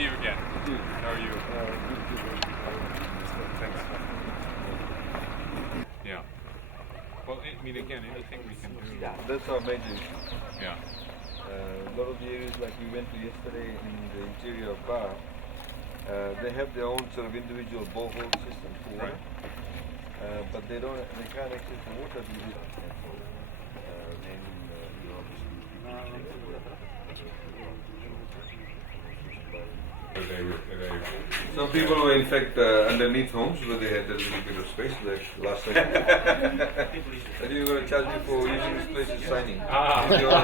see you again. How are you? Thanks. Yeah. Well, I mean, again, anything we can do. Yeah, that's our major issue. Yeah. A lot of the areas like we went to yesterday in the interior of Bar, they have their own sort of individual borehole system for water, but they can't access the water to use Some people were in fact underneath homes where they had a little bit of space like last time. But you were going to charge me for using this place as signing. No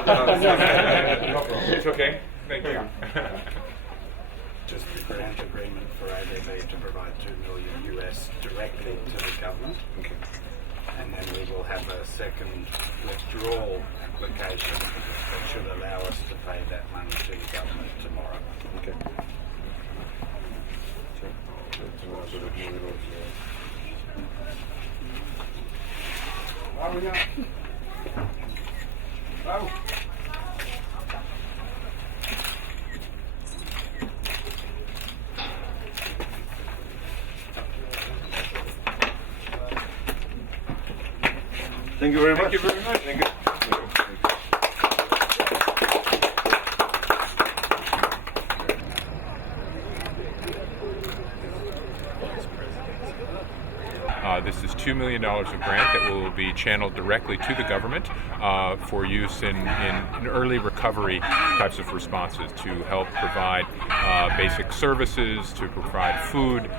problem. It's okay. Thank you. Just the grant agreement for ADB to provide $2 million US directly to the government. Okay. And then we will have a second withdrawal application that should allow us to pay that money to the government tomorrow. Okay. Thank you very much. Thank you very much. Thank you. This is $2 million of grant that will be channeled directly to the government for use in early recovery types of responses to help provide basic services, to provide food,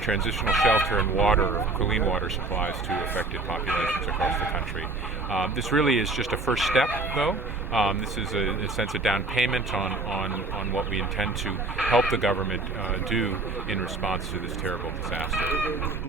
transitional shelter and water, clean water supplies to affected populations across the country. This really is just a first step, though. This is, in a sense, a down payment on what we intend to help the government do in response to this terrible disaster.